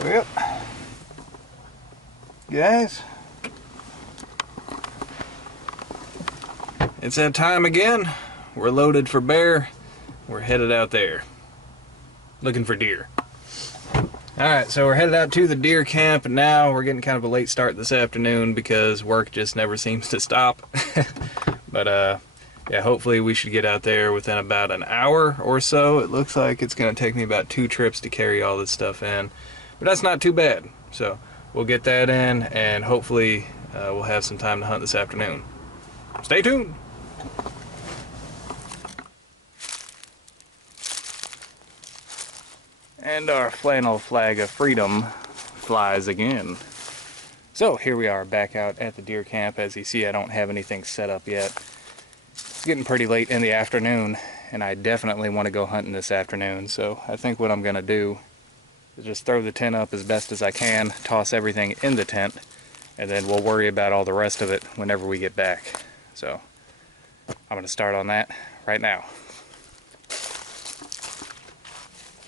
Well, guys, it's that time again. We're loaded for bear. We're headed out there looking for deer. Alright, so we're headed out to the deer camp, and now we're getting kind of a late start this afternoon because work just never seems to stop. But yeah, hopefully we should get out there within about an hour or so. It looks like it's going to take me about 2 trips to carry all this stuff in, but that's not too bad. So we'll get that in, and hopefully we'll have some time to hunt this afternoon. Stay tuned! And our flannel flag of freedom flies again. So here we are back out at the deer camp. As you see, I don't have anything set up yet. It's getting pretty late in the afternoon, and I definitely want to go hunting this afternoon. So I think what I'm going to do is just throw the tent up as best as I can, toss everything in the tent, and then we'll worry about all the rest of it whenever we get back. So I'm going to start on that right now.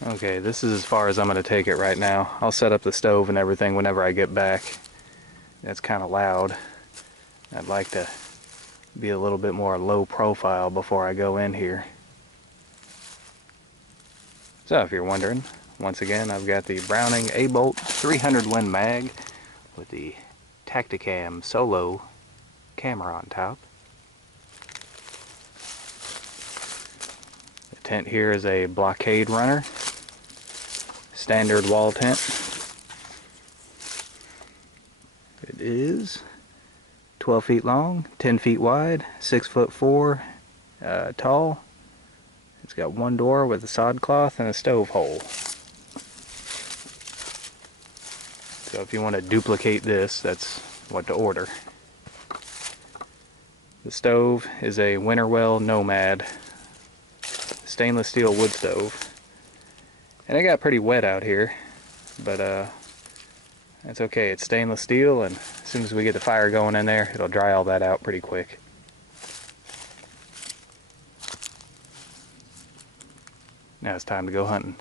Okay, this is as far as I'm going to take it right now. I'll set up the stove and everything whenever I get back. It's kind of loud. I'd like to be a little bit more low profile before I go in here. So if you're wondering, once again, I've got the Browning A-Bolt 300 Win Mag with the Tacticam Solo camera on top. The tent here is a Blockade Runner standard wall tent. It is 12 feet long, 10 feet wide, 6'4" tall. It's got one door with a sod cloth and a stove hole. So if you want to duplicate this, that's what to order. The stove is a Winterwell Nomad stainless steel wood stove. And it got pretty wet out here, but that's okay. It's stainless steel, and as soon as we get the fire going in there, it'll dry all that out pretty quick. Now it's time to go hunting.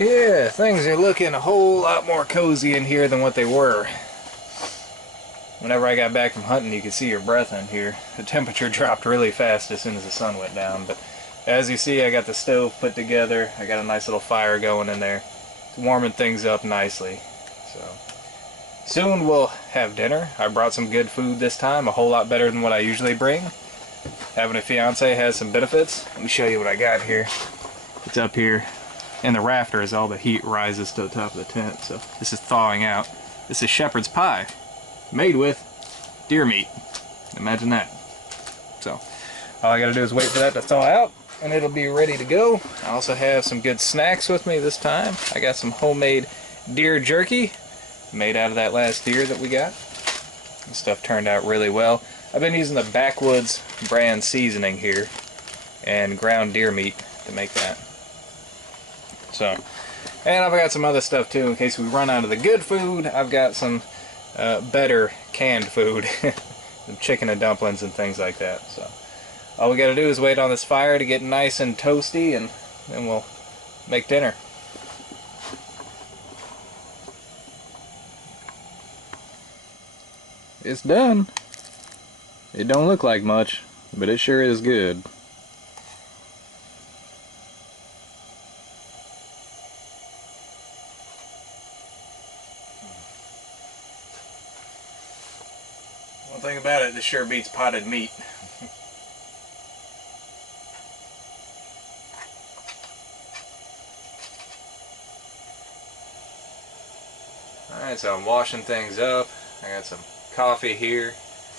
Yeah, things are looking a whole lot more cozy in here than what they were. Whenever I got back from hunting, you could see your breath in here. The temperature dropped really fast as soon as the sun went down, but as you see, I got the stove put together. I got a nice little fire going in there. It's warming things up nicely. So soon we'll have dinner. I brought some good food this time, a whole lot better than what I usually bring. Having a fiance has some benefits. Let me show you what I got here. It's up here in the rafters. All the heat rises to the top of the tent, so this is thawing out. This is shepherd's pie, made with deer meat. Imagine that. So all I gotta do is wait for that to thaw out and it'll be ready to go. I also have some good snacks with me this time. I got some homemade deer jerky made out of that last deer that we got. This stuff turned out really well. I've been using the Backwoods brand seasoning here and ground deer meat to make that. So, and I've got some other stuff too in case we run out of the good food. I've got some better canned food, some chicken and dumplings and things like that. So all we got to do is wait on this fire to get nice and toasty, and then we'll make dinner. It's done. It don't look like much, but it sure is good. One thing about it, this sure beats potted meat. Alright, so I'm washing things up. I got some coffee here,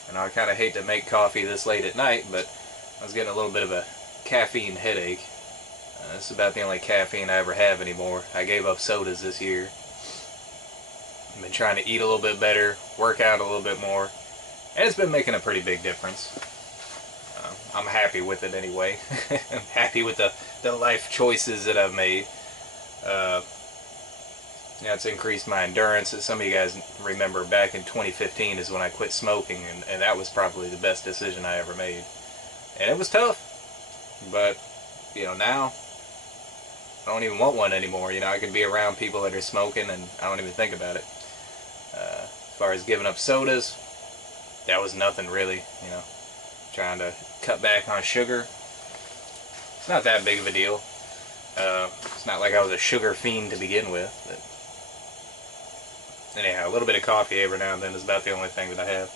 and I kind of hate to make coffee this late at night, but I was getting a little bit of a caffeine headache. This is about the only caffeine I ever have anymore. I gave up sodas this year. I've been trying to eat a little bit better, work out a little bit more, and it's been making a pretty big difference. I'm happy with it anyway. I'm happy with the life choices that I've made. Yeah, it's increased my endurance. As some of you guys remember, back in 2015 is when I quit smoking, and that was probably the best decision I ever made. And it was tough, but you know, now I don't even want one anymore. You know, I can be around people that are smoking and I don't even think about it. As far as giving up sodas, that was nothing really. You know, trying to cut back on sugar, it's not that big of a deal. It's not like I was a sugar fiend to begin with, but anyhow, a little bit of coffee every now and then is about the only thing that I have.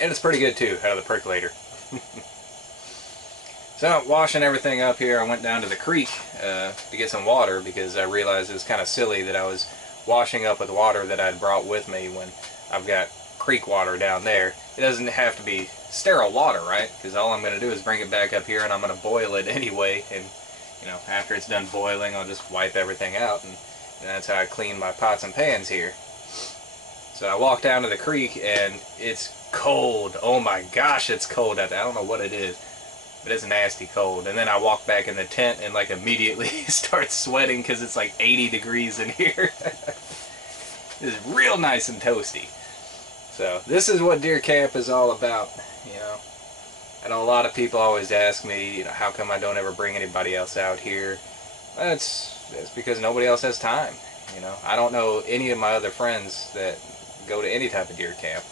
And it's pretty good too, out of the percolator. So, washing everything up here, I went down to the creek to get some water because I realized it was kind of silly that I was washing up with water that I'd brought with me when I've got creek water down there. It doesn't have to be sterile water, right? Because all I'm going to do is bring it back up here and I'm going to boil it anyway, and you know, after it's done boiling, I'll just wipe everything out, and that's how I clean my pots and pans here. So I walked down to the creek and it's cold. Oh my gosh, it's cold out there. I don't know what it is, but it's nasty cold. And then I walk back in the tent and like immediately start sweating because it's like 80 degrees in here. It's real nice and toasty. So this is what deer camp is all about, you know. I know a lot of people always ask me, you know, how come I don't ever bring anybody else out here? That's because nobody else has time, you know. I don't know any of my other friends that go to any type of deer camp.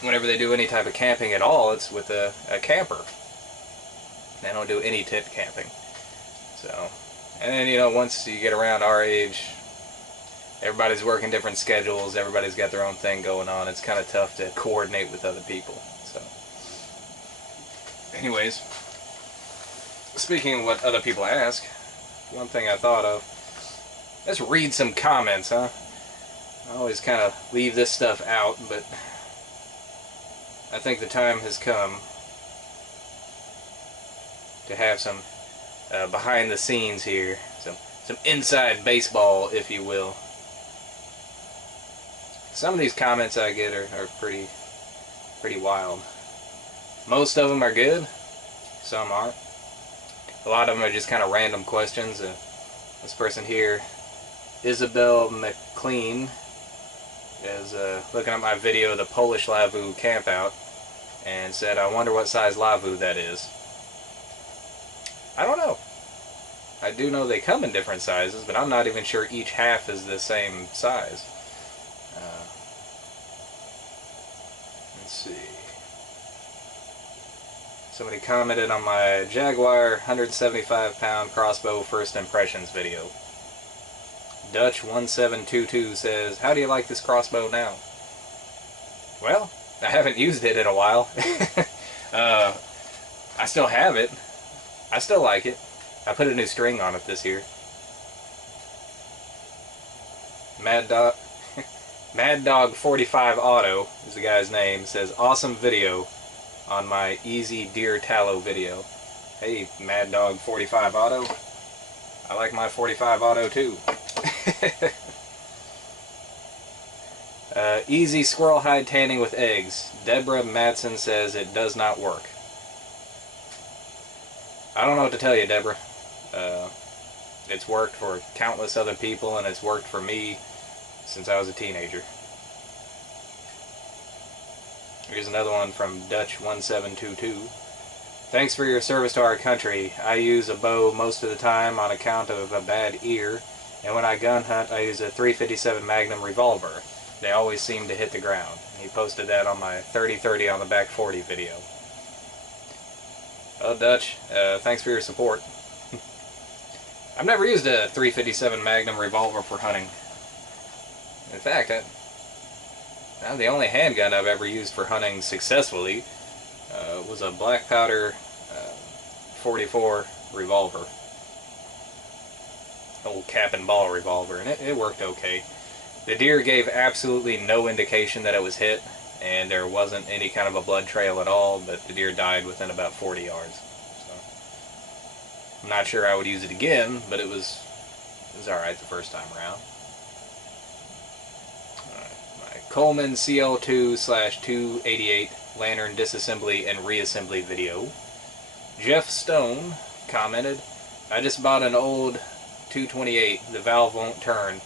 Whenever they do any type of camping at all, it's with a camper. They don't do any tent camping. So, and then, you know, once you get around our age, everybody's working different schedules, everybody's got their own thing going on. It's kind of tough to coordinate with other people. So, anyways, speaking of what other people ask, one thing I thought of, let's read some comments, huh? I always kind of leave this stuff out, but I think the time has come to have some behind the scenes here, some inside baseball, if you will. Some of these comments I get are pretty wild. Most of them are good, some aren't. A lot of them are just kind of random questions. This person here, Isabel McLean, is looking at my video, the Polish Lavu Campout, and said, I wonder what size Lavu that is. I don't know. I do know they come in different sizes, but I'm not even sure each half is the same size. Let's see. Somebody commented on my Jaguar 175-pound crossbow first impressions video. Dutch1722 says, how do you like this crossbow now? Well, I haven't used it in a while. I still have it. I still like it. I put a new string on it this year. Mad Dog 45 Auto is the guy's name. Says, awesome video on my easy deer tallow video. Hey, Mad Dog 45 Auto. I like my 45 Auto too. Easy squirrel hide tanning with eggs. Deborah Madsen says it does not work. I don't know what to tell you, Deborah. It's worked for countless other people, and it's worked for me since I was a teenager. Here's another one from Dutch1722. Thanks for your service to our country. I use a bow most of the time on account of a bad ear, and when I gun hunt I use a .357 Magnum revolver. They always seem to hit the ground. He posted that on my 30-30 on the back 40 video. Oh, Dutch, thanks for your support. I've never used a .357 Magnum revolver for hunting. In fact, the only handgun I've ever used for hunting successfully was a black powder 44 revolver. Old cap and ball revolver, and it worked okay. The deer gave absolutely no indication that it was hit, and there wasn't any kind of a blood trail at all, but the deer died within about 40 yards. So, I'm not sure I would use it again, but it was alright the first time around. My Coleman CL2/288 lantern disassembly and reassembly video. Jeff Stone commented, I just bought an old 228, the valve won't turn.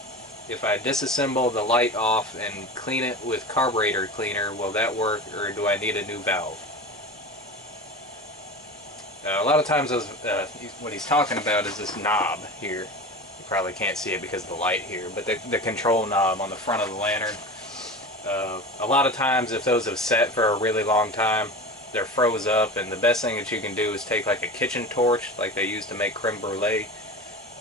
If I disassemble the light off and clean it with carburetor cleaner, will that work, or do I need a new valve? A lot of times what he's talking about is this knob here. You probably can't see it because of the light here, but the control knob on the front of the lantern. A lot of times if those have set for a really long time, they're froze up, and the best thing that you can do is take like a kitchen torch, like they used to make creme brulee,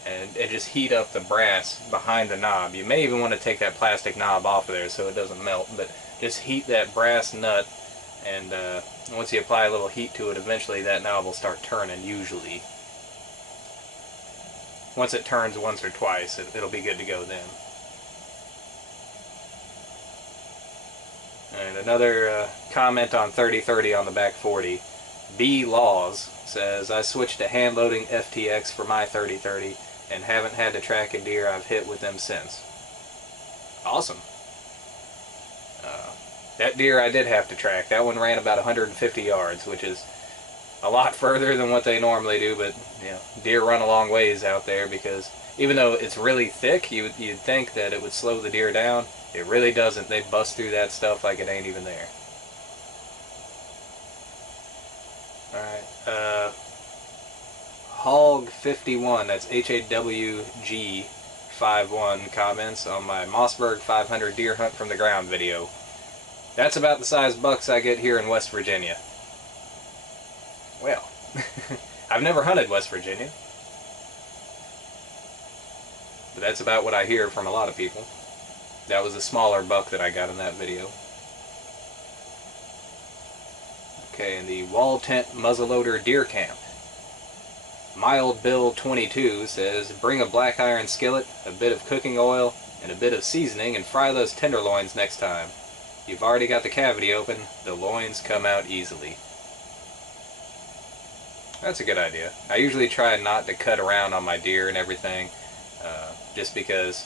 and just heat up the brass behind the knob. You may even want to take that plastic knob off of there so it doesn't melt, but just heat that brass nut, and once you apply a little heat to it, eventually that knob will start turning, usually. Once it turns once or twice, it'll be good to go then. And another comment on 30-30 on the back 40. B Laws says, I switched to hand-loading FTX for my 30-30 and haven't had to track a deer I've hit with them since. Awesome. That deer I did have to track. That one ran about 150 yards, which is a lot further than what they normally do, but you know, deer run a long ways out there, because even though it's really thick, you'd think that it would slow the deer down. It really doesn't. They bust through that stuff like it ain't even there. Alright, Hawg51, that's HAWG51, comments on my Mossberg 500 deer hunt from the ground video. That's about the size bucks I get here in West Virginia. Well, I've never hunted West Virginia, but that's about what I hear from a lot of people. That was a smaller buck that I got in that video. Okay, and the Wall Tent Muzzleloader Deer Camp. Mild Bill 22 says, bring a black iron skillet, a bit of cooking oil, and a bit of seasoning, and fry those tenderloins next time. You've already got the cavity open, the loins come out easily. That's a good idea. I usually try not to cut around on my deer and everything, just because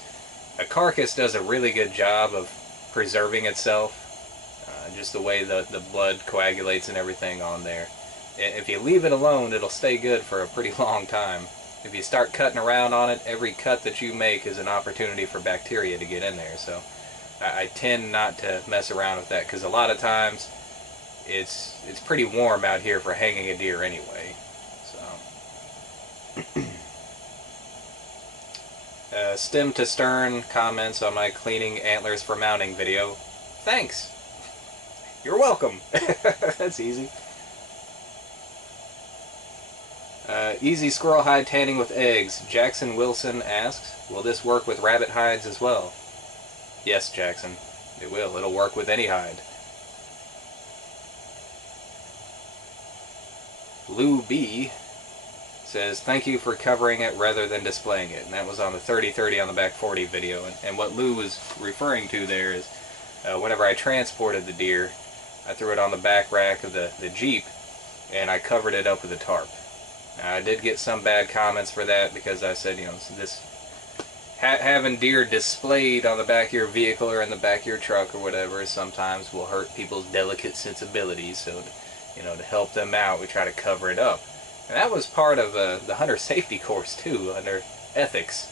a carcass does a really good job of preserving itself, just the way the blood coagulates and everything on there. If you leave it alone, it'll stay good for a pretty long time. If you start cutting around on it, every cut that you make is an opportunity for bacteria to get in there. So I tend not to mess around with that, because a lot of times it's pretty warm out here for hanging a deer anyway. So Stem to Stern comments on my cleaning antlers for mounting video. Thanks. You're welcome. That's easy. Easy squirrel hide tanning with eggs. Jackson Wilson asks, will this work with rabbit hides as well? Yes, Jackson. It will. It'll work with any hide. Lou B says, thank you for covering it rather than displaying it. And that was on the 3030 on the back 40 video. And what Lou was referring to there is whenever I transported the deer, I threw it on the back rack of the Jeep and I covered it up with a tarp. Now, I did get some bad comments for that because I said, you know, this having deer displayed on the back of your vehicle or in the back of your truck or whatever sometimes will hurt people's delicate sensibilities. So, you know, to help them out, we try to cover it up. And that was part of the hunter safety course too, under ethics.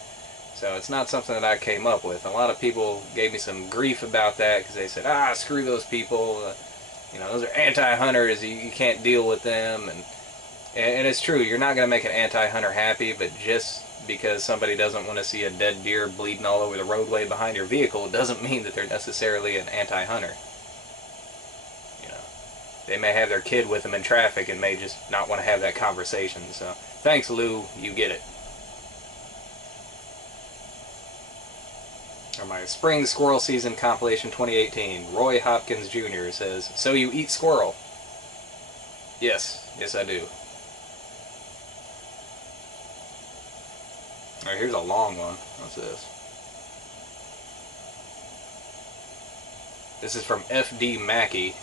So it's not something that I came up with. A lot of people gave me some grief about that because they said, ah, screw those people. You know, those are anti-hunters. You can't deal with them. And it's true. You're not going to make an anti-hunter happy, but just because somebody doesn't want to see a dead deer bleeding all over the roadway behind your vehicle doesn't mean that they're necessarily an anti-hunter. You know, they may have their kid with them in traffic and may just not want to have that conversation. So thanks, Lou. You get it. Or my Spring Squirrel Season Compilation 2018. Roy Hopkins Jr. says, so you eat squirrel? Yes. Yes, I do. Alright, here's a long one. What's this? This is from FD Mackey. It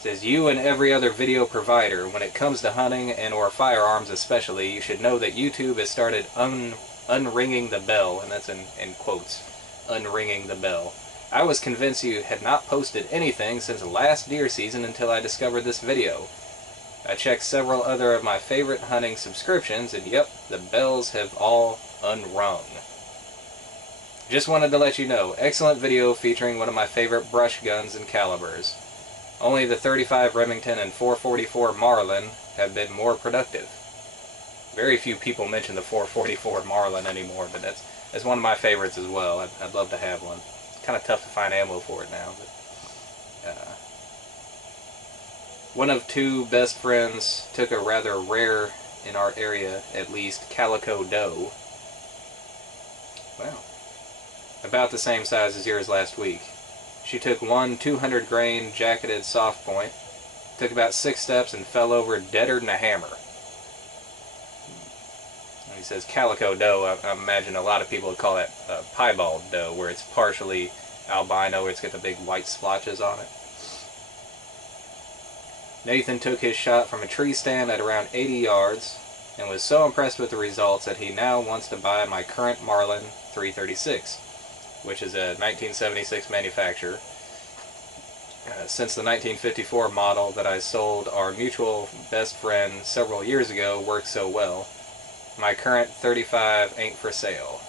says, you and every other video provider, when it comes to hunting and or firearms especially, you should know that YouTube has started unringing the bell, and that's in quotes, unringing the bell. I was convinced you had not posted anything since last deer season until I discovered this video. I checked several other of my favorite hunting subscriptions, and yep, the bells have all unrung. Just wanted to let you know, excellent video featuring one of my favorite brush guns and calibers. Only the 35 Remington and 444 Marlin have been more productive. Very few people mention the 444 Marlin anymore, but that's one of my favorites as well. I'd love to have one. It's kind of tough to find ammo for it now, but one of two best friends took a rather rare, in our area at least, calico doe. Wow. About the same size as yours last week. She took one 200 grain jacketed soft point, took about 6 steps and fell over deader than a hammer. And he says calico doe. I imagine a lot of people would call that piebald doe, where it's partially albino, where it's got the big white splotches on it. Nathan took his shot from a tree stand at around 80 yards and was so impressed with the results that he now wants to buy my current Marlin 336, which is a 1976 manufacture. Since the 1954 model that I sold our mutual best friend several years ago worked so well, my current 35 ain't for sale.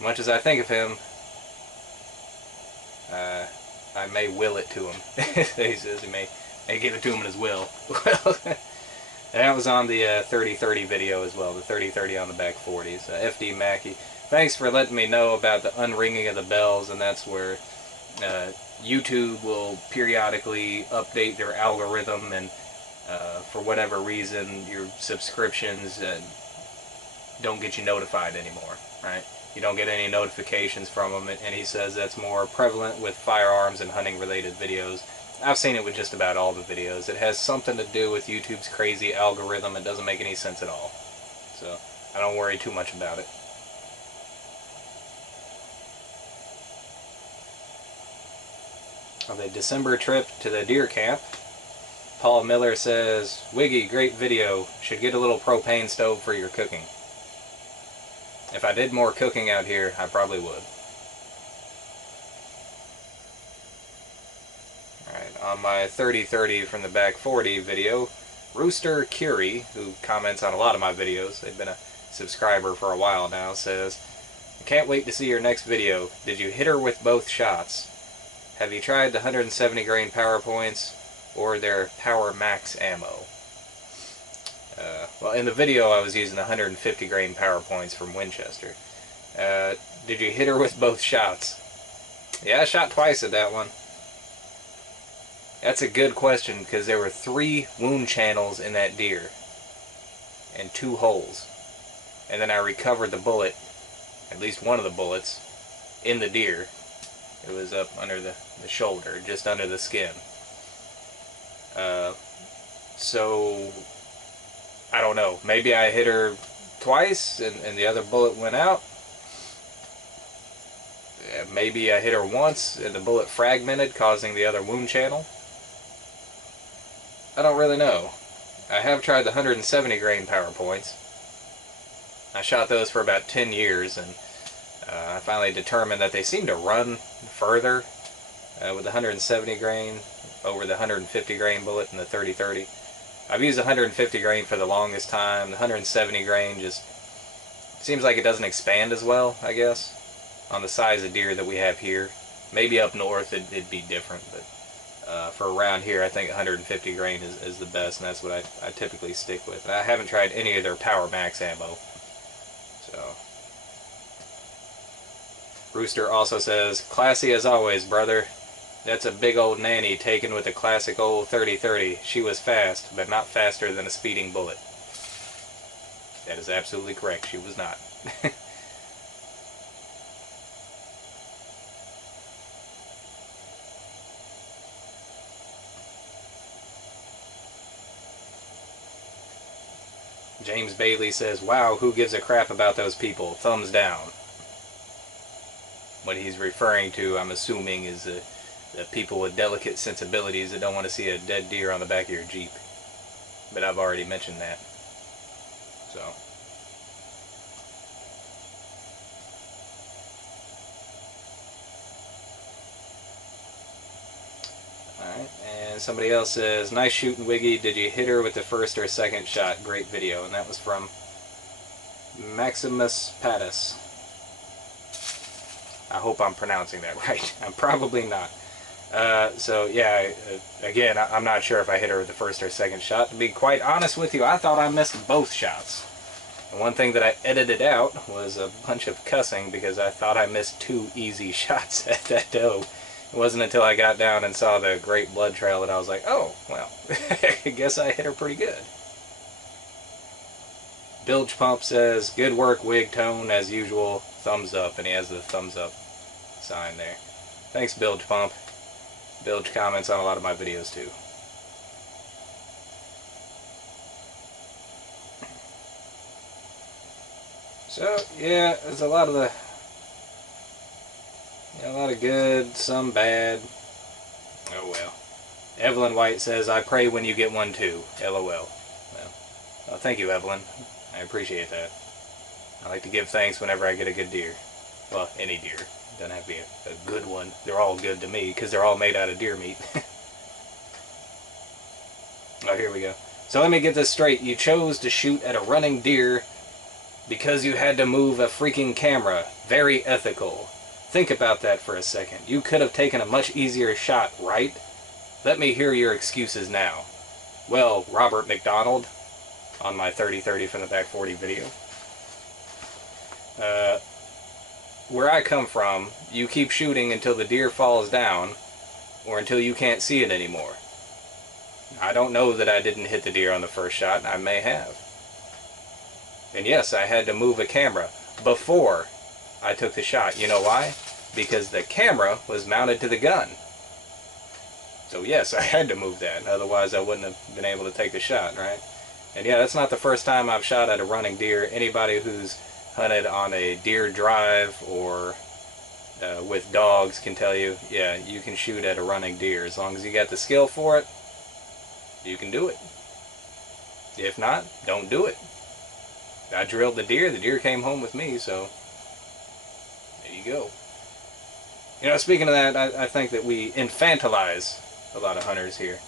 Much as I think of him, I may will it to him. He says he may give it to him in his will. Well, that was on the 3030 video as well, the 3030 on the back 40s. FD Mackey, thanks for letting me know about the unringing of the bells, and that's where YouTube will periodically update their algorithm, and for whatever reason your subscriptions don't get you notified anymore, right? You don't get any notifications from them, and he says that's more prevalent with firearms and hunting related videos. I've seen it with just about all the videos. It has something to do with YouTube's crazy algorithm. It doesn't make any sense at all. So I don't worry too much about it. On the December trip to the deer camp, Paul Miller says, Wiggy, great video. Should get a little propane stove for your cooking. If I did more cooking out here, I probably would. Alright, on my 3030 from the back 40 video, Rooster Curie, who comments on a lot of my videos, they've been a subscriber for a while now, says, I can't wait to see your next video. Did you hit her with both shots? Have you tried the 170 grain PowerPoints? or their Power Max ammo? Well, in the video I was using 150 grain power points from Winchester. Did you hit her with both shots? Yeah, I shot twice at that one. That's a good question, because there were 3 wound channels in that deer and 2 holes. And then I recovered the bullet, at least one of the bullets, in the deer. It was up under the shoulder, just under the skin. So I don't know. Maybe I hit her twice and the other bullet went out. Maybe I hit her once and the bullet fragmented, causing the other wound channel. I don't really know. I have tried the 170 grain power points. I shot those for about 10 years, and I finally determined that they seem to run further with the 170 grain over the 150 grain bullet and the 30-30. I've used 150 grain for the longest time. The 170 grain just seems like it doesn't expand as well, I guess, on the size of deer that we have here. Maybe up north it'd be different, but for around here I think 150 grain is the best, and that's what I typically stick with. And I haven't tried any of their Power Max ammo. So, Rooster also says, classy as always, brother. That's a big old nanny taken with a classic old 30-30. She was fast, but not faster than a speeding bullet. That is absolutely correct. She was not. James Bailey says, wow, who gives a crap about those people? Thumbs down. What he's referring to, I'm assuming, is the people with delicate sensibilities that don't want to see a dead deer on the back of your Jeep. But I've already mentioned that. So. Alright, and somebody else says, nice shooting, Wiggy. Did you hit her with the first or second shot? Great video. And that was from Maximus Pattis. I hope I'm pronouncing that right. I'm probably not. So yeah, again, I'm not sure if I hit her with the first or second shot. To be quite honest with you, I thought I missed both shots. And one thing that I edited out was a bunch of cussing because I thought I missed 2 easy shots at that doe. It wasn't until I got down and saw the great blood trail that I was like, oh, well, I guess I hit her pretty good. Bilge Pump says, good work, Wig Tone, as usual. Thumbs up, and he has the thumbs up sign there. Thanks, Bilge Pump. Bilge comments on a lot of my videos too. So yeah, there's a lot of good, some bad. Oh well. Evelyn White says, I pray when you get one too. LOL. Well, thank you, Evelyn. I appreciate that. I like to give thanks whenever I get a good deer. Well, any deer. Doesn't have to be a good one. They're all good to me because they're all made out of deer meat. Oh, here we go. So let me get this straight. You chose to shoot at a running deer because you had to move a freaking camera. Very ethical. Think about that for a second. You could have taken a much easier shot, right? Let me hear your excuses now. Well, Robert McDonald, on my 30-30 from the back 40 video. Where I come from, you keep shooting until the deer falls down or until you can't see it anymore. I don't know that I didn't hit the deer on the first shot. I may have. And yes, I had to move a camera before I took the shot. You know why? Because the camera was mounted to the gun. So yes, I had to move that. Otherwise, I wouldn't have been able to take the shot, right? And yeah, that's not the first time I've shot at a running deer. Anybody who's hunted on a deer drive or with dogs can tell you, yeah, you can shoot at a running deer. As long as you got the skill for it, you can do it. If not, don't do it. I drilled the deer came home with me, so there you go. You know, speaking of that, I think that we infantilize a lot of hunters here.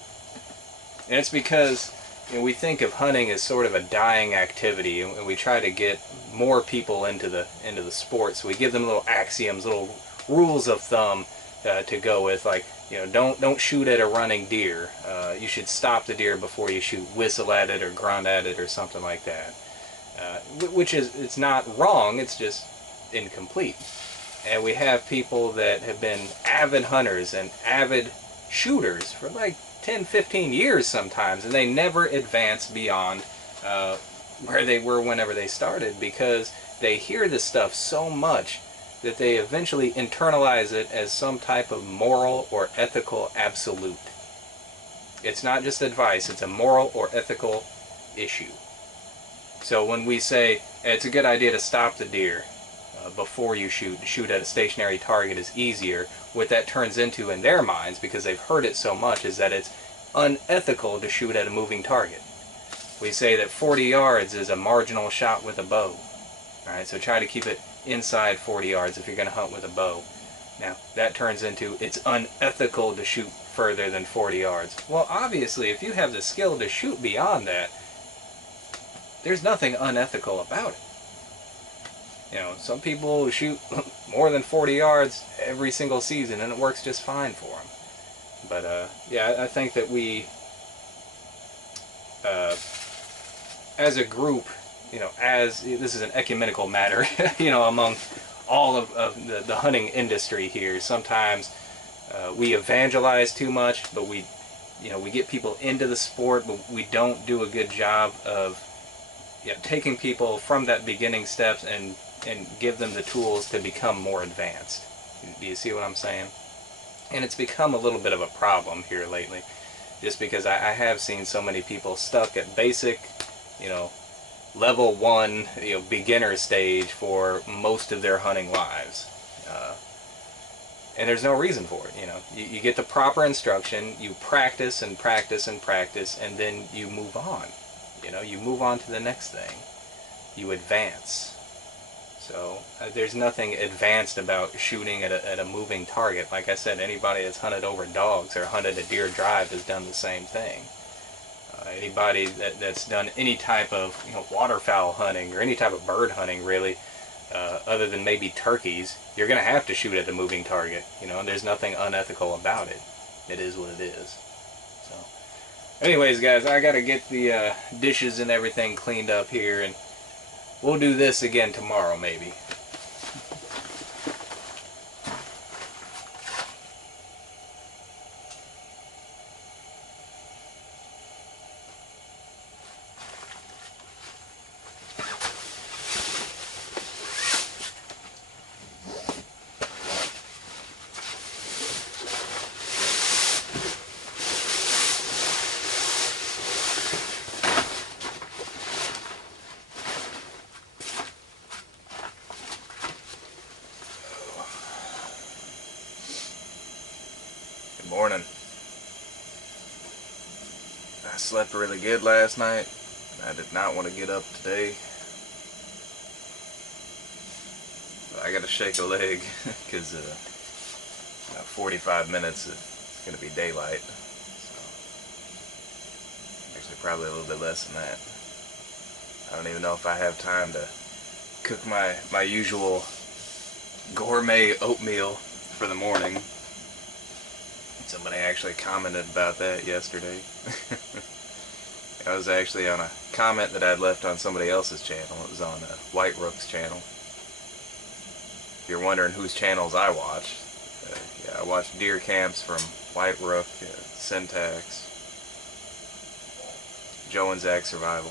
And it's because, you know, we think of hunting as sort of a dying activity, and we try to get more people into the sport. So we give them little axioms, little rules of thumb to go with. Like, you know, don't shoot at a running deer. You should stop the deer before you shoot, whistle at it or grunt at it or something like that. Which is, it's not wrong, it's just incomplete. And we have people that have been avid hunters and avid shooters for like 10, 15 years sometimes, and they never advance beyond where they were whenever they started, because they hear this stuff so much that they eventually internalize it as some type of moral or ethical absolute. It's not just advice, it's a moral or ethical issue. So when we say it's a good idea to stop the deer before you shoot at a stationary target is easier, what that turns into in their minds, because they've heard it so much, is that it's unethical to shoot at a moving target. We say that 40 yards is a marginal shot with a bow. Alright, so try to keep it inside 40 yards if you're going to hunt with a bow. Now, that turns into it's unethical to shoot further than 40 yards. Well, obviously, if you have the skill to shoot beyond that, there's nothing unethical about it. You know, some people shoot more than 40 yards every single season and it works just fine for them. But, yeah, I think that we, as a group, you know, as this is an ecumenical matter, you know, among all of the hunting industry here, sometimes we evangelize too much, but we get people into the sport, but we don't do a good job of taking people from that beginning steps and give them the tools to become more advanced. Do you see what I'm saying? And it's become a little bit of a problem here lately, just because I have seen so many people stuck at basic, you know, level 1, you know, beginner stage for most of their hunting lives. And there's no reason for it, you know. You get the proper instruction, you practice and practice and practice, and then you move on. You know, you move on to the next thing. You advance. So there's nothing advanced about shooting at a moving target. Like I said, anybody that's hunted over dogs or hunted a deer drive has done the same thing. Anybody that's done any type of, you know, waterfowl hunting or any type of bird hunting, really, other than maybe turkeys, you're going to have to shoot at a moving target. You know, and there's nothing unethical about it. It is what it is. So, anyways, guys, I got to get the dishes and everything cleaned up here, and we'll do this again tomorrow, maybe. Morning. I slept really good last night. I did not want to get up today. But I gotta shake a leg because 45 minutes it's gonna be daylight. So, actually, probably a little bit less than that. I don't even know if I have time to cook my usual gourmet oatmeal for the morning. Somebody actually commented about that yesterday. I was actually on a comment that I'd left on somebody else's channel. It was on White Rook's channel. If you're wondering whose channels I watch, yeah, I watch deer camps from White Rook, Syntax, Joe and Zach Survival.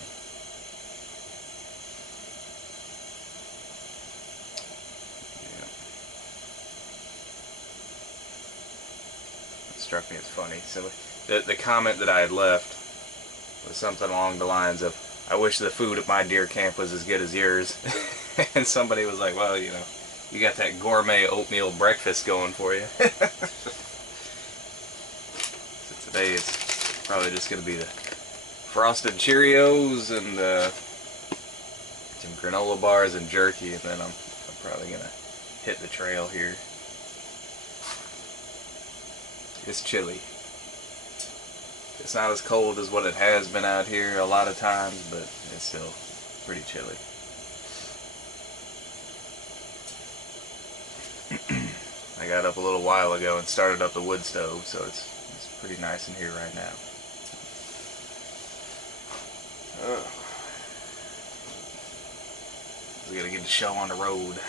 Struck me as funny. So the comment that I had left was something along the lines of, I wish the food at my deer camp was as good as yours. And somebody was like, well, you know, you got that gourmet oatmeal breakfast going for you. So today it's probably just going to be the frosted Cheerios and some granola bars and jerky, and then I'm probably going to hit the trail here. It's chilly. It's not as cold as what it has been out here a lot of times, but it's still pretty chilly. I got up a little while ago and started up the wood stove, so it's pretty nice in here right now. We gotta get the show on the road.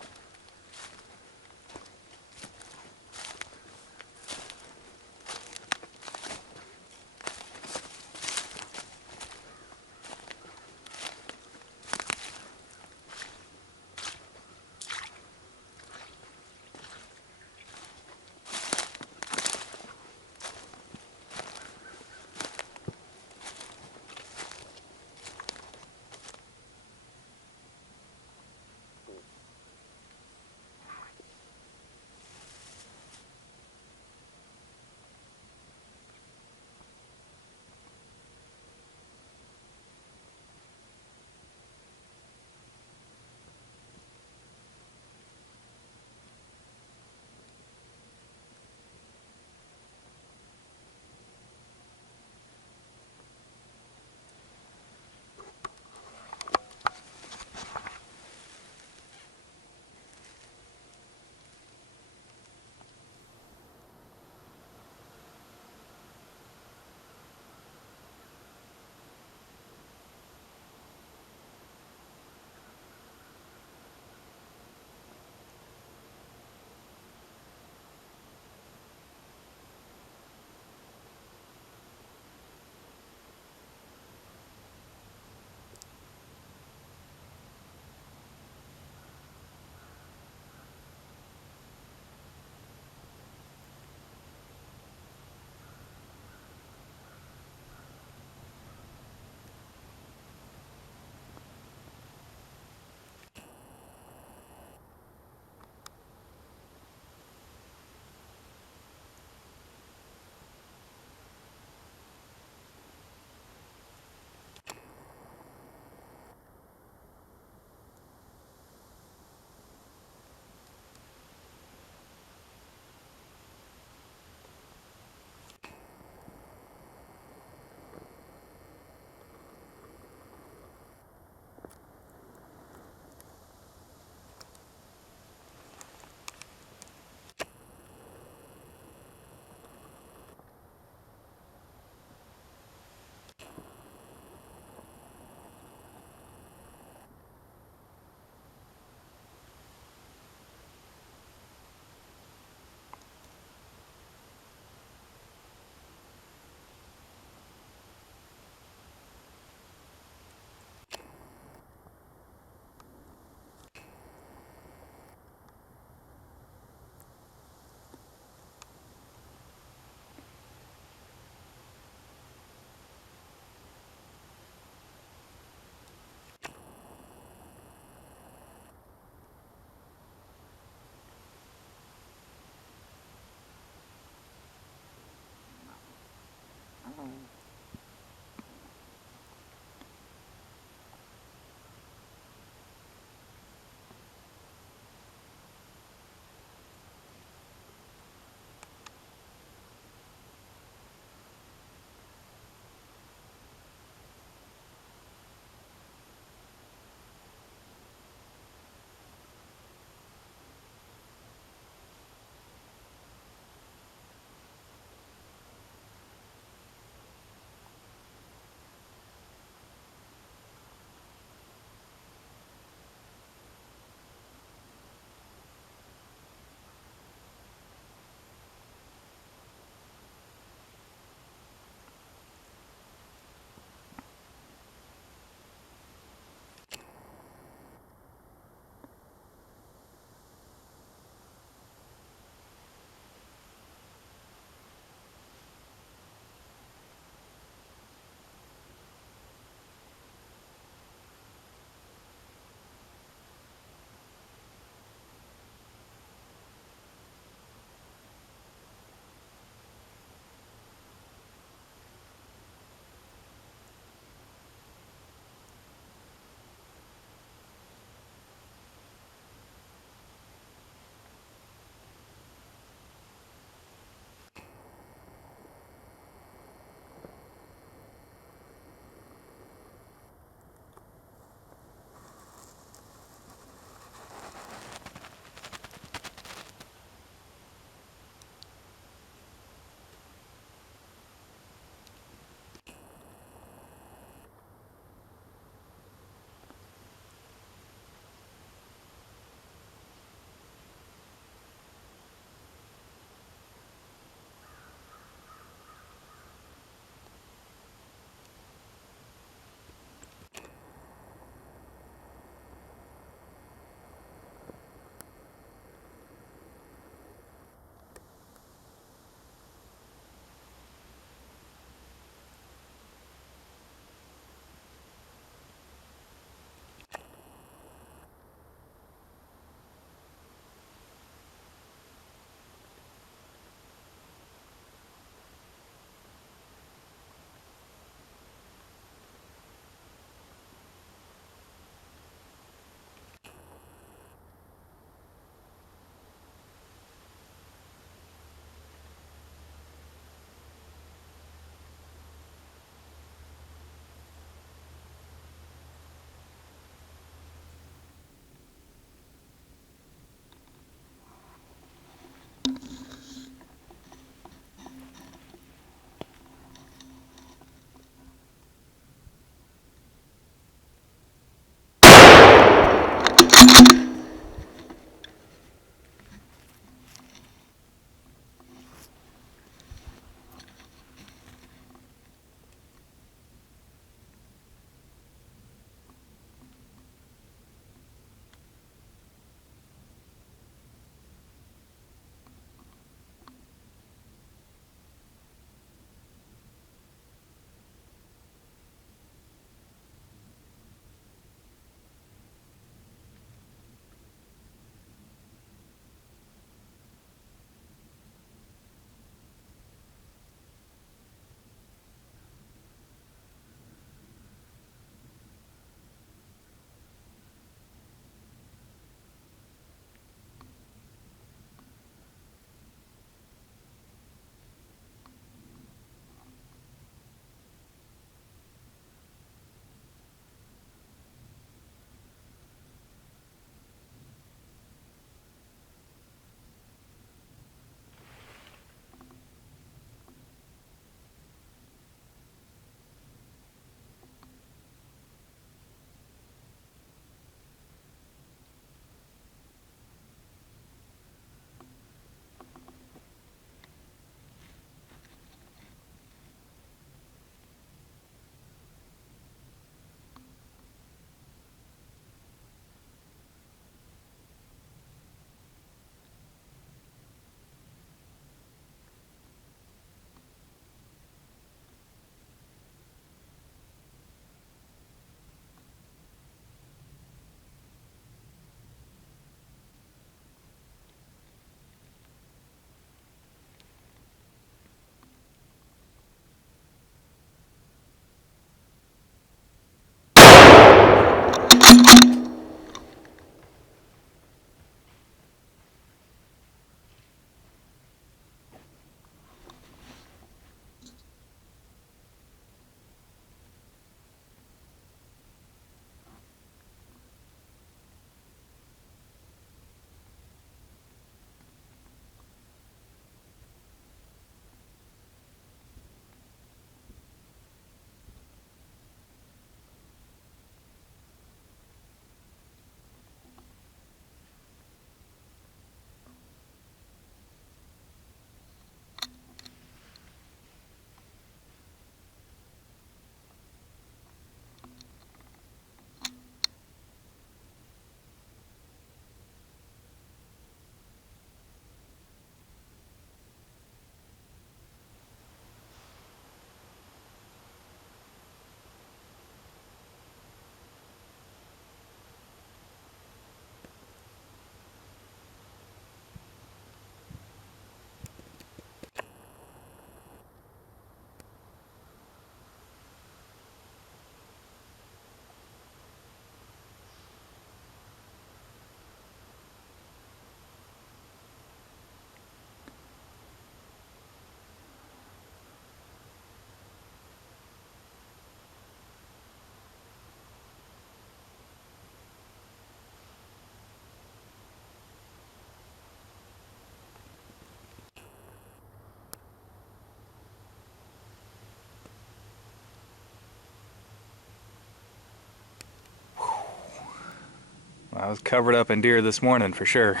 I was covered up in deer this morning for sure.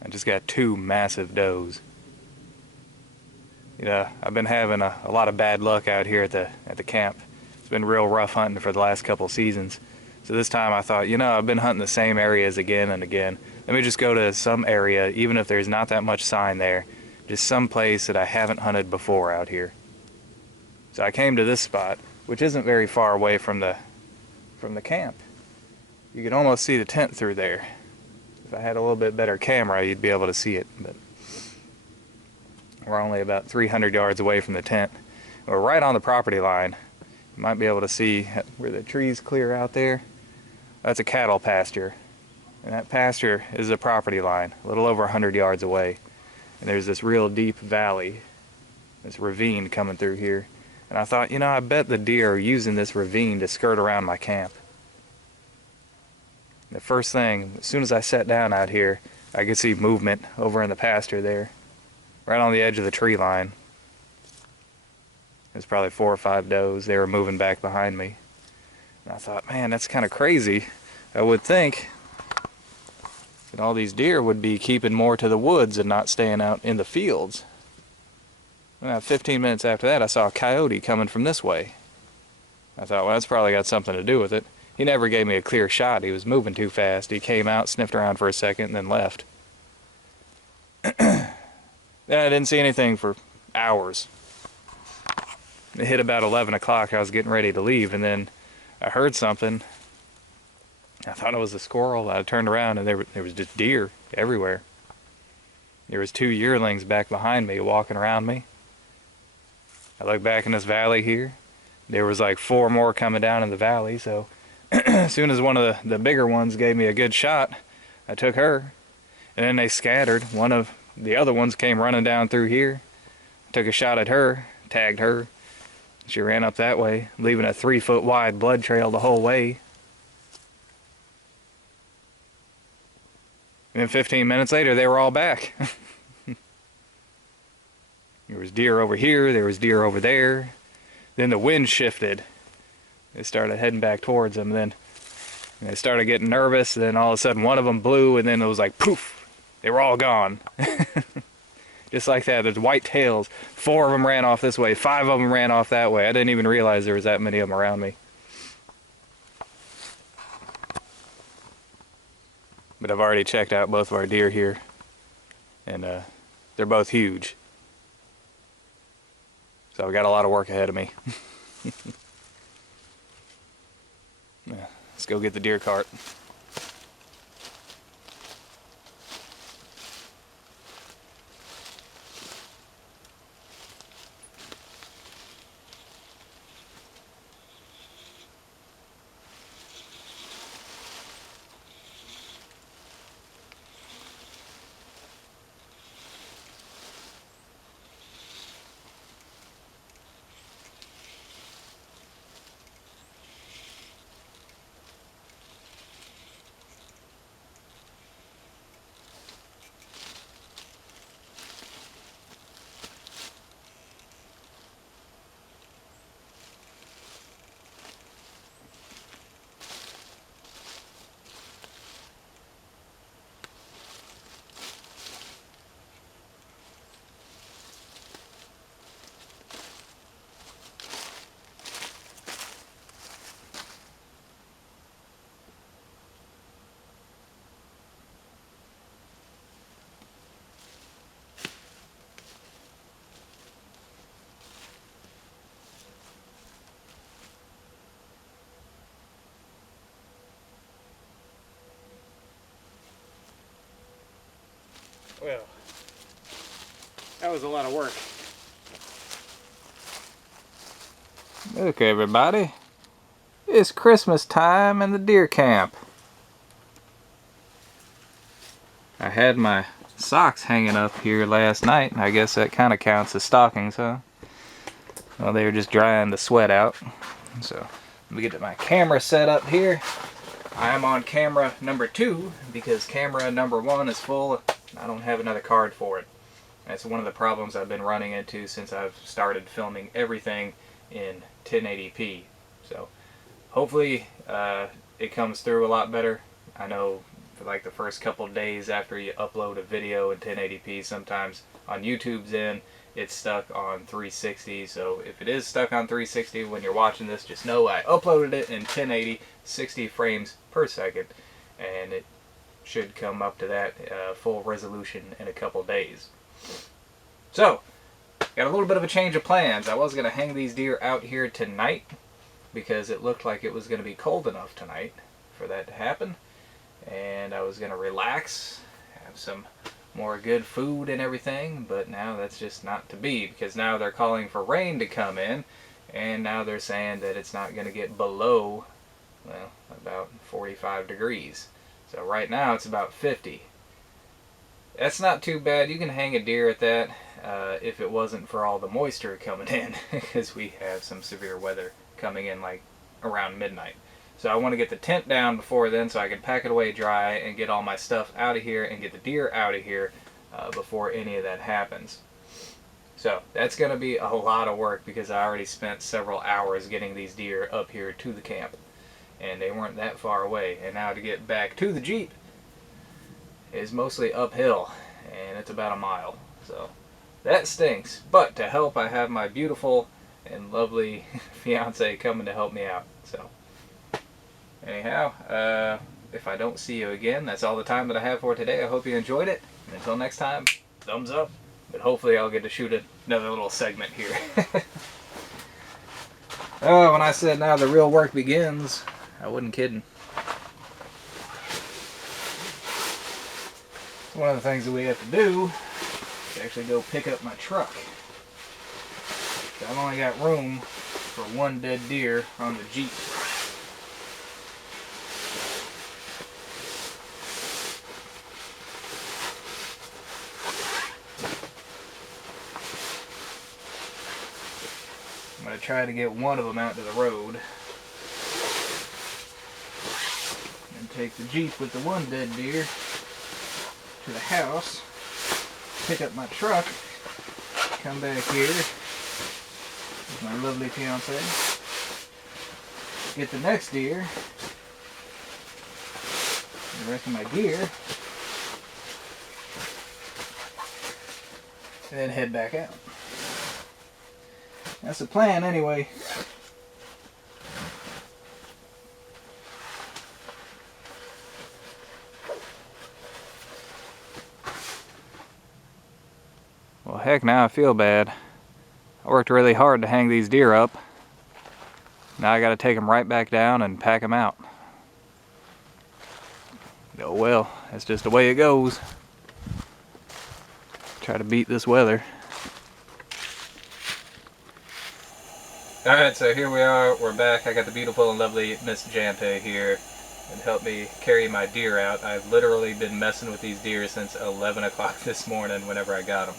I just got 2 massive does. You know, I've been having a lot of bad luck out here at the camp. It's been real rough hunting for the last couple seasons. So this time I thought, you know, I've been hunting the same areas again and again. Let me just go to some area, even if there's not that much sign there, just some place that I haven't hunted before out here. So I came to this spot, which isn't very far away from the camp. You can almost see the tent through there. If I had a little bit better camera, you'd be able to see it, but we're only about 300 yards away from the tent. We're right on the property line. You might be able to see where the trees clear out there. That's a cattle pasture. And that pasture is a property line, a little over 100 yards away. And there's this real deep valley, this ravine coming through here. And I thought, you know, I bet the deer are using this ravine to skirt around my camp. The first thing, as soon as I sat down out here, I could see movement over in the pasture there, right on the edge of the tree line. There's probably 4 or 5 does. They were moving back behind me. And I thought, man, that's kind of crazy. I would think that all these deer would be keeping more to the woods and not staying out in the fields. And about 15 minutes after that, I saw a coyote coming from this way. I thought, well, that's probably got something to do with it. He never gave me a clear shot. He was moving too fast. He came out, sniffed around for a second, and then left. Then I didn't see anything for hours. It hit about 11 o'clock. I was getting ready to leave, and then I heard something. I thought it was a squirrel. I turned around, and there was just deer everywhere. There was 2 yearlings back behind me walking around me. I looked back in this valley here. There was like 4 more coming down in the valley, so as soon as one of the bigger ones gave me a good shot, I took her. And then they scattered. One of the other ones came running down through here. I took a shot at her, tagged her. She ran up that way, leaving a 3-foot wide blood trail the whole way. And then 15 minutes later, they were all back. There was deer over here, there was deer over there. Then the wind shifted. They started heading back towards them, and then they started getting nervous, and then all of a sudden one of them blew, and then it was like poof, they were all gone. Just like that. There's white tails. 4 of them ran off this way, 5 of them ran off that way. I didn't even realize there was that many of them around me. But I've already checked out both of our deer here, and they're both huge. So I've got a lot of work ahead of me. Yeah, let's go get the deer cart. Well, that was a lot of work. Look, everybody, it's Christmas time in the deer camp. I had my socks hanging up here last night, and I guess that kind of counts as stockings, huh? Well, they were just drying the sweat out. So, let me get my camera set up here. I am on camera number 2 because camera number 1 is full. I don't have another card for it. That's one of the problems I've been running into since I've started filming everything in 1080p. So hopefully it comes through a lot better. I know for like the first couple days after you upload a video in 1080p, sometimes on YouTube's end, it's stuck on 360. So if it is stuck on 360 when you're watching this, just know I uploaded it in 1080, 60 frames per second, and it should come up to that full resolution in a couple days. So, got a little bit of a change of plans. I was going to hang these deer out here tonight because it looked like it was going to be cold enough tonight for that to happen. And I was going to relax, have some more good food and everything, but now that's just not to be, because now they're calling for rain to come in, and now they're saying that it's not going to get below, well, about 45 degrees. So right now it's about 50. That's not too bad. You can hang a deer at that if it wasn't for all the moisture coming in, because we have some severe weather coming in like around midnight. So I want to get the tent down before then so I can pack it away dry and get all my stuff out of here and get the deer out of here before any of that happens. So that's going to be a lot of work because I already spent several hours getting these deer up here to the camp. And they weren't that far away. And now to get back to the Jeep is mostly uphill, and it's about a mile. So that stinks. But to help, I have my beautiful and lovely fiance coming to help me out. So anyhow, if I don't see you again, that's all the time that I have for today. I hope you enjoyed it. And until next time, thumbs up. But hopefully I'll get to shoot another little segment here. Oh, when I said now the real work begins, I wasn't kidding. One of the things that we have to do is actually go pick up my truck. I've only got room for one dead deer on the Jeep. I'm going to try to get one of them out to the road and take the Jeep with the one dead deer to the house, pick up my truck, come back here with my lovely fiance, get the next deer, the rest of my gear, and then head back out. That's the plan anyway. Well, heck, now I feel bad. I worked really hard to hang these deer up. Now I gotta take them right back down and pack them out. Oh well, that's just the way it goes. Try to beat this weather. Alright, so here we are, we're back. I got the beautiful and lovely Miss Jante here and helped me carry my deer out. I've literally been messing with these deer since 11 o'clock this morning whenever I got them.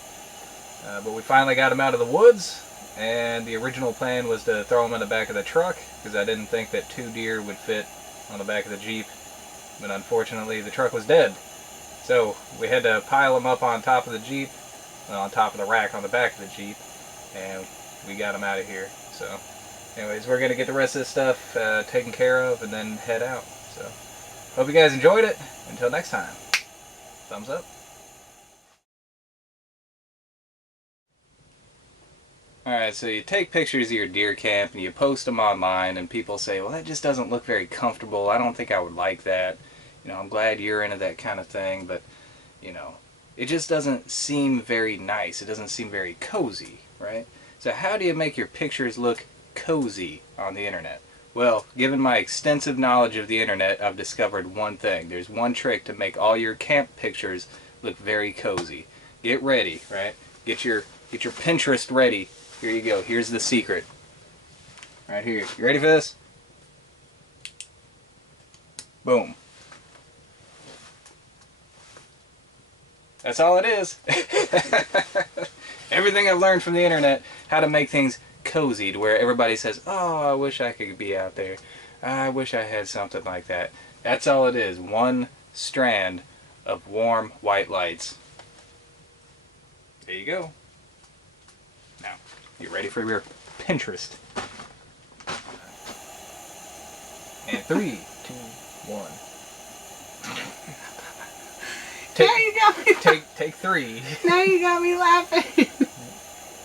But we finally got them out of the woods, and the original plan was to throw them in the back of the truck because I didn't think that 2 deer would fit on the back of the Jeep, but unfortunately the truck was dead. So we had to pile them up on top of the Jeep, on top of the rack on the back of the Jeep, and we got them out of here. So anyways, we're going to get the rest of this stuff taken care of and then head out. So hope you guys enjoyed it. Until next time, thumbs up. Alright, so you take pictures of your deer camp and you post them online, and people say, well, that just doesn't look very comfortable. I don't think I would like that. You know, I'm glad you're into that kind of thing, but, you know, it just doesn't seem very nice. It doesn't seem very cozy, right? So how do you make your pictures look cozy on the internet? Well, given my extensive knowledge of the internet, I've discovered one thing. There's one trick to make all your camp pictures look very cozy. Get ready, right? Get your Pinterest ready. Here you go. Here's the secret. Right here. You ready for this? Boom. That's all it is. Everything I've learned from the internet, how to make things cozy to where everybody says, oh, I wish I could be out there. I wish I had something like that. That's all it is. One strand of warm white lights. There you go. Now, get ready for your Pinterest. And 3, 2, 1. Now you got me. Take 3. Now you got me laughing.